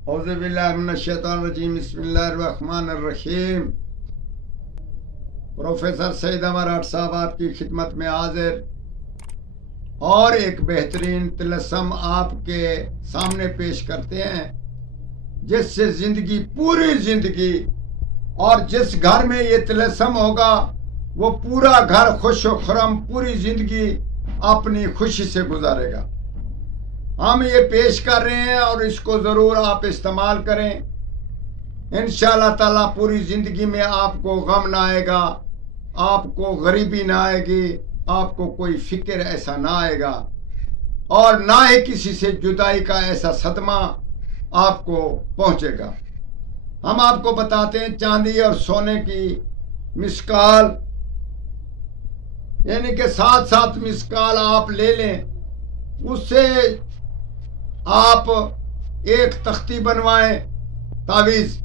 औज़ुबिल्लाहिमिनश्शैतानिर्रजीम बिस्मिल्लाहिर्रहमानिर्रहीम। प्रोफेसर सईद अमर साहब आपकी खिदमत में हाजिर और एक बेहतरीन तिलस्म आपके सामने पेश करते हैं, जिससे जिंदगी, पूरी जिंदगी, और जिस घर में ये तिलस्म होगा वो पूरा घर खुश व खुरम पूरी जिंदगी अपनी खुशी से गुजारेगा। हम ये पेश कर रहे हैं और इसको जरूर आप इस्तेमाल करें। इंशाअल्लाह ताला पूरी जिंदगी में आपको गम ना आएगा, आपको गरीबी ना आएगी, आपको कोई फिक्र ऐसा ना आएगा और ना ही किसी से जुदाई का ऐसा सदमा आपको पहुंचेगा। हम आपको बताते हैं चांदी और सोने की मिसकाल, यानी कि 7-7 मिसकाल आप ले लें, उससे आप एक तख्ती बनवाएं, तावीज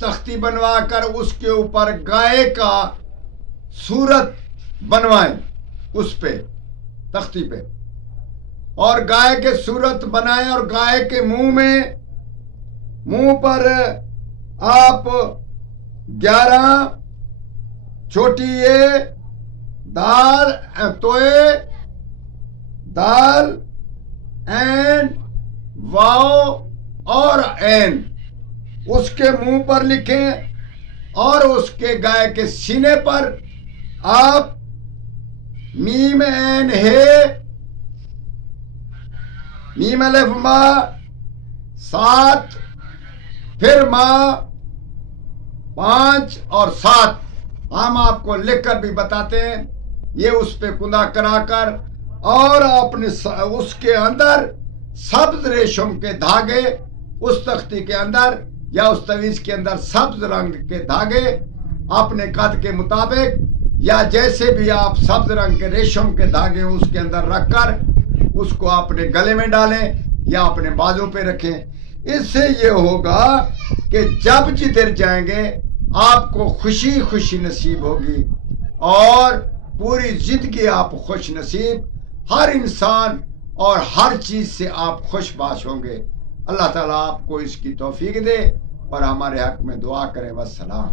तख्ती बनवा कर उसके ऊपर गाय का सूरत बनवाएं, उस पे तख्ती पे, और गाय के सूरत बनाएं और गाय के मुंह पर आप 11 छोटी ये दाल एन वाओ और एन उसके मुंह पर लिखें और उसके गाय के सीने पर आप मीम एन है, मीम अलिफ मा 7, फिर माँ 5 और 7 हम आपको लिखकर भी बताते हैं। ये उस पे कुंदा कराकर और अपने उसके अंदर सब्ज रेशम के धागे, उस तख्ती के अंदर या उस तवीज के अंदर सब्ज रंग के धागे अपने कद के मुताबिक या जैसे भी आप सब्ज रंग के रेशम के धागे उसके अंदर रखकर उसको अपने गले में डालें या अपने बाजू पे रखें। इससे ये होगा कि जब जिधर जाएंगे आपको खुशी खुशी नसीब होगी और पूरी जिंदगी आप खुश नसीब, हर इंसान और हर चीज से आप खुशबाश होंगे। अल्लाह ताला आपको इसकी तौफीक दे और हमारे हक में दुआ करें। वस्सलाम।